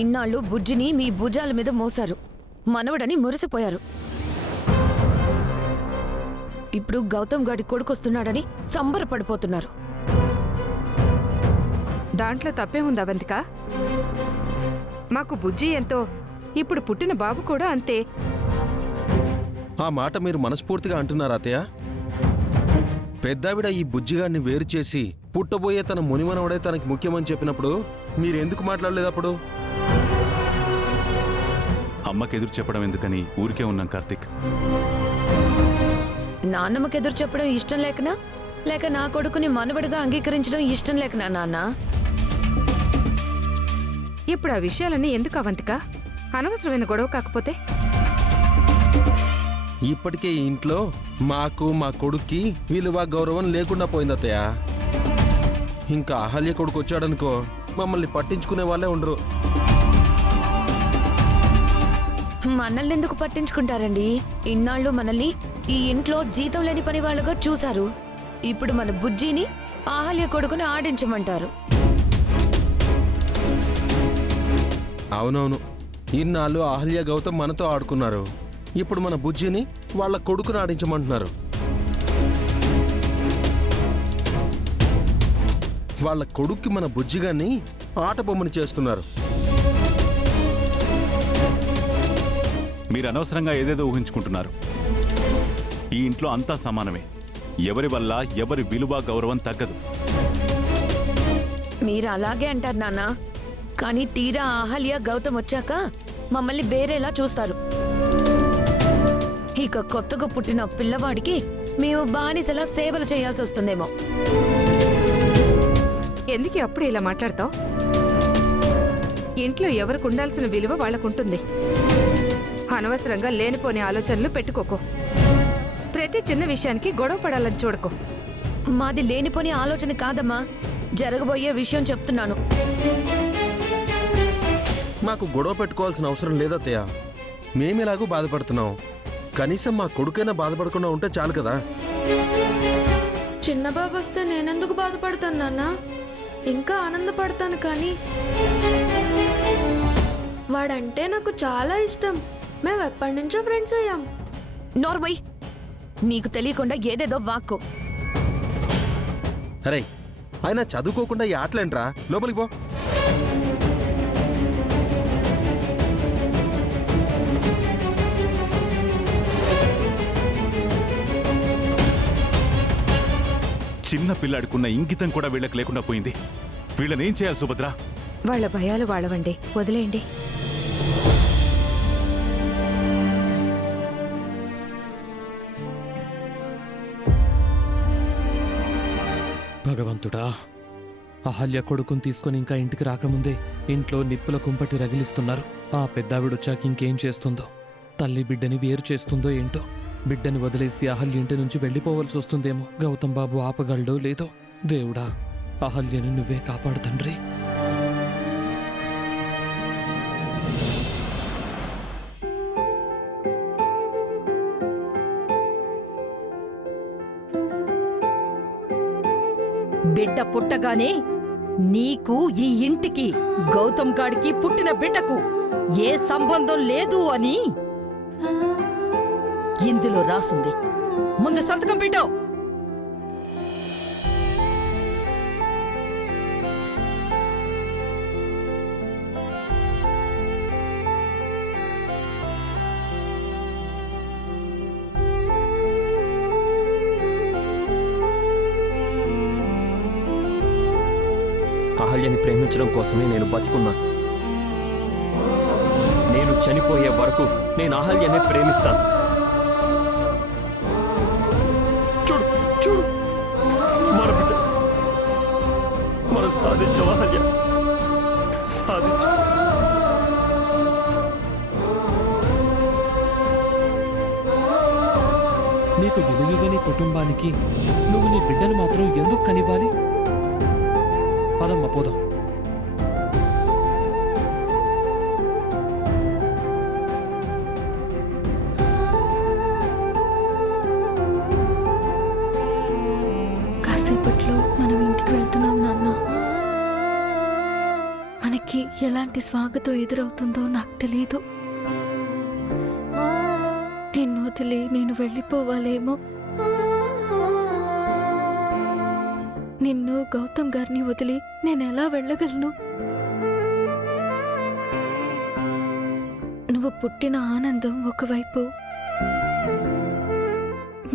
ఇన్నాళ్ళు బుజ్జిని మీ భుజాల మీద మోసారు, మనవడని మురిసిపోయారు. ఇప్పుడు గౌతమ్ గాడి కొడుకొస్తున్నాడని సంబరపడిపోతున్నారు. దాంట్లో తప్పేముంది అవంతిక? మాకు బుజ్జి ఎంతో, ఇప్పుడు పుట్టిన బాబు కూడా అంతే. ఆ మాట మీరు మనస్ఫూర్తిగా అంటున్నారా అత్తయ్య? పెద్దావిడ ఈ బుజ్జిగాడిని వేరు చేసి పుట్టబోయే తన మునిమనవడే తనకి ముఖ్యమని చెప్పినప్పుడు మీరెందుకు మాట్లాడలేదు అప్పుడు? అమ్మకి ఎదురు చెప్పడం ఎందుకని ఊరికే ఉన్నాం కార్తీక్. నాన్నమ్మకి ఎదురు చెప్పడం ఇష్టం లేకనా, లేక నా కొడుకుని మనవడిగా అంగీకరించడం ఇష్టం లేకనా నాన్న? ఇప్పుడు ఆ విషయాలన్నీ ఎందుకు అవంతిక? అనవసరమైన గొడవ కాకపోతే. ఇప్పటికే ఈ ఇంట్లో మాకు మా కొడుక్కి విలువ గౌరవం లేకుండా పోయింది అత్తయ్య. ఇంకా అహల్య కొడుకు వచ్చాడనుకో మమ్మల్ని పట్టించుకునే వాళ్ళే ఉండరు. మనల్ని ఎందుకు పట్టించుకుంటారండి? ఇన్నాళ్ళు మనల్ని ఈ ఇంట్లో జీతం లేని పని వాళ్ళుగా చూశారు. ఇప్పుడు మన బుజ్జిని అహల్య కొడుకుని ఆడించమంటారు. అవునవును, ఇన్నాళ్ళు అహల్య గౌతమ్ మనతో ఆడుకున్నారు. ఇప్పుడు మన బుజ్జిని వాళ్ళ కొడుకుని ఆడించమంటున్నారు. వాళ్ళ కొడుక్కి మన బుజ్జిగాన్ని ఆట బొమ్మని చేస్తున్నారు. మీరు అనవసరంగా ఏదేదో ఊహించుకుంటున్నారు. ఈ ఇంట్లో అంతా సమానమే. ఎవరి వల్ల ఎవరి విలువ గౌరవం తగ్గదు. మీరు అలాగే అంటారు నాన్న, కానీ తీరా అహల్య గౌతమ్ వచ్చాక మమ్మల్ని వేరేలా చూస్తారు. ఇక కొత్తగా పుట్టిన పిల్లవాడికి మేము బానిసలా సేవలు చేయాల్సి వస్తుందేమో. ఎందుకు అప్పుడు ఇలా మాట్లాడతావు? ఇంట్లో ఎవరికి ఉండాల్సిన విలువ వాళ్ళకుంటుంది. అనవసరంగా లేనిపోని ఆలోచనలు పెట్టుకోకు. ప్రతి చిన్న విషయానికి గొడవ పడాలని చూడకు. మాది లేనిపోని ఆలోచన కాదమ్మా, జరగబోయే విషయం చెప్తున్నాను. మాకు గొడవ పెట్టుకోవాల్సిన అవసరం లేదత్తయ్య. మేమెలాగూ బాధపడుతున్నాం, కనీసం మా కొడుకైనా బాధపడకుండా ఉంటే చాలు కదా. చిన్న బాబు వస్తే నేనెందుకు బాధపడతాను నాన్న? ఇంకా ఆనందపడతాను. కానీ వాడంటే నాకు చాలా ఇష్టం. మేము ఎప్పటి నుంచో ఫ్రెండ్స్ అయ్యాం. నోర్మై, నీకు తెలియకుండా ఏదేదో వాక్కు. అరే, ఆయన చదువుకోకుండా ఈ ఆటలేంట్రా, లోపలికి పో. చిన్న పిల్లాడుకున్న ఇంగితం కూడా వీళ్ళకి లేకుండా పోయింది. వీళ్ళనేం చేయాలి సుభద్ర? వాళ్ళ భయాలు వాళ్ళవండి, వదిలేయండి. భగవంతుడా, అహల్య కొడుకుని తీసుకొని ఇంకా ఇంటికి రాకముందే ఇంట్లో నిప్పుల కుంపటి రగిలిస్తున్నారు. ఆ పెద్దావిడొచ్చాక ఇంకేం చేస్తుందో, తల్లి బిడ్డని వేరు చేస్తుందో ఏంటో. బిడ్డని వదిలేసి అహల్య ఇంటి నుంచి వెళ్ళిపోవలసి వస్తుందేమో. గౌతమ్ బాబు ఆపగలడో లేదో. దేవుడా, అహల్యని నువ్వే కాపాడు తండ్రి. బిడ్డ పుట్టగానే నీకు ఈ ఇంటికి గౌతమ్ గాడికి పుట్టిన బిడ్డకు ఏ సంబంధం లేదు అని ఇందులో రాసుంది. ముందు సంతకం పెట్టు. అహల్యని ప్రేమించడం కోసమే నేను బతికున్నాను. నేను చనిపోయే వరకు నేను అహల్యనే ప్రేమిస్తాను. చూడు చూడు, మన బిడ్డ మనం సాధించాం. అహల్య సాధించాం. నీకు ఎదుగుగని కుటుంబానికి నువ్వు నీ బిడ్డను మాత్రం ఎందుకు కనివ్వాలి? పదమ్మ పోదాం. కాసేపట్లో మనం ఇంటికి వెళ్తున్నాం నాన్న. మనకి ఎలాంటి ఎలాంటి స్వాగతం ఎదురవుతుందో నాకు తెలియదు. నిన్ను వదిలి నేను వెళ్ళిపోవాలేమో. నిన్ను గౌతమ్ గారిని వదిలి నేను ఎలా వెళ్ళగలను? నువ్వు పుట్టిన ఆనందం ఒకవైపు,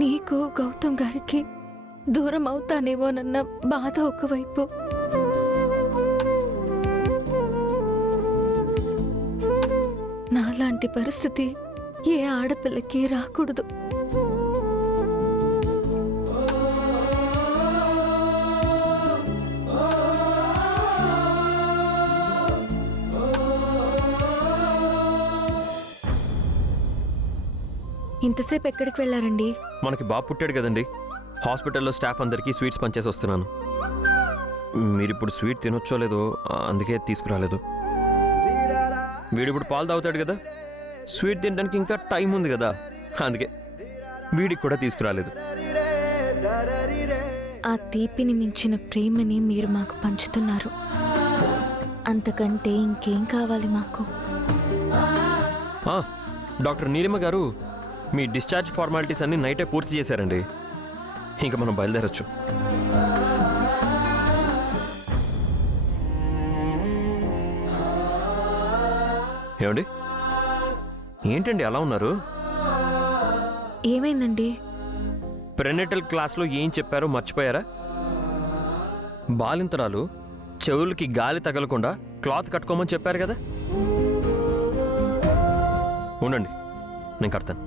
నీకు గౌతమ్ గారికి దూరం అవుతానేమోనన్న బాధ ఒకవైపు. నాలాంటి పరిస్థితి ఏ ఆడపిల్లకి రాకూడదు. ఇంతసేపు ఎక్కడికి వెళ్ళారండి? మనకి బాబు పుట్టాడు కదండి, హాస్పిటల్లో స్టాఫ్ అందరికీ స్వీట్స్ పంచేసి వస్తున్నాను. మీరిప్పుడు స్వీట్ తినొచ్చో లేదో అందుకే తీసుకురాలేదు. వీడిప్పుడు పాలు తాగుతాడు కదా, స్వీట్ తినడానికి ఇంకా టైం ఉంది కదా, అందుకే వీడికి కూడా తీసుకురాలేదు. ఆ తీపిని మించిన ప్రేమని మీరు మాకు పంచుతున్నారు. అంతకంటే ఇంకేం కావాలి మాకు? డాక్టర్ నీలిమ గారు మీ డిశ్చార్జ్ ఫార్మాలిటీస్ అన్ని నైటే పూర్తి చేశారండి. ఇంకా మనం బయలుదేరచ్చు. ఏమండి, ఏంటండి అలా ఉన్నారు? ఏమైందండి? ప్రెనెటల్ క్లాస్లో ఏం చెప్పారో మర్చిపోయారా? బాలింతరాలు చెవులకి గాలి తగలకుండా క్లాత్ కట్టుకోమని చెప్పారు కదా. ఉండండి, నేను కడతాను.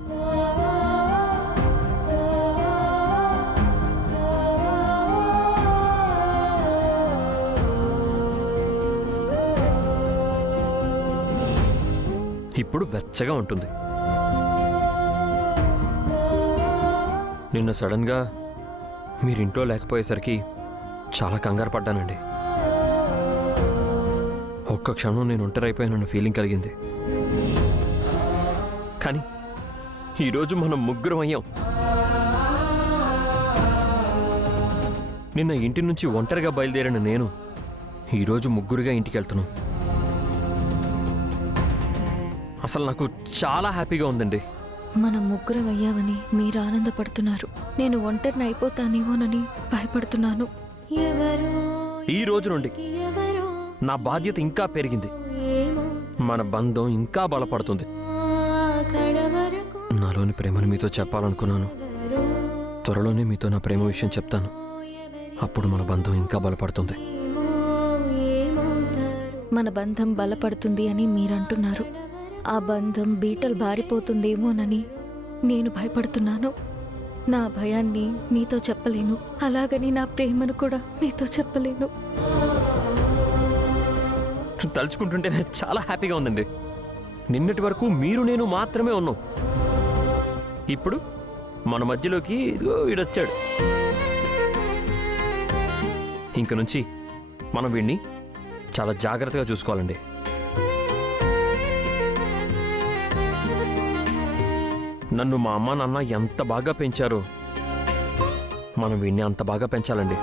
ఇప్పుడు వెచ్చగా ఉంటుంది. నిన్న సడన్గా మీరింట్లో లేకపోయేసరికి చాలా కంగారు పడ్డానండి. ఒక్క క్షణం నేను ఒంటరైపోయానన్న ఫీలింగ్ కలిగింది. కానీ ఈరోజు మనం ముగ్గురం అయ్యాం. నిన్న ఇంటి నుంచి ఒంటరిగా బయలుదేరిన నేను ఈరోజు ముగ్గురుగా ఇంటికి వెళ్తున్నాం. అసలు నాకు చాలా హ్యాపీగా ఉందండి. మనం ముగ్గురం అయ్యామని మీరు ఆనందపడుతున్నారు, నేను ఒంటరిని అయిపోతానేమోనని భయపడుతున్నాను. ఈ రోజు నుండి నా బాధ్యత ఇంకా పెరిగింది, మన బంధం ఇంకా బలపడుతుంది. నాలోని ప్రేమను మీతో చెప్పాలనుకున్నాను. త్వరలోనే మీతో నా ప్రేమ విషయం చెప్తాను. అప్పుడు మన బంధం ఇంకా బలపడుతుంది. మన బంధం బలపడుతుంది అని మీరంటున్నారు. ఆ బంధం బీటలు బారిపోతుందేమోనని నేను భయపడుతున్నాను. నా భయాన్ని మీతో చెప్పలేను, అలాగని నా ప్రేమను కూడా మీతో చెప్పలేను. తలుచుకుంటుంటే నేను చాలా హ్యాపీగా ఉందండి. నిన్నటి వరకు మీరు నేను మాత్రమే ఉన్నాం. ఇప్పుడు మన మధ్యలోకి ఇదిగో వీడొచ్చాడు. ఇంక నుంచి మనం వీడిని చాలా జాగ్రత్తగా చూసుకోవాలండి. నన్ను మా అమ్మ నాన్న ఎంత బాగా పెంచారో మనం వీడిని అంత బాగా పెంచాలండి.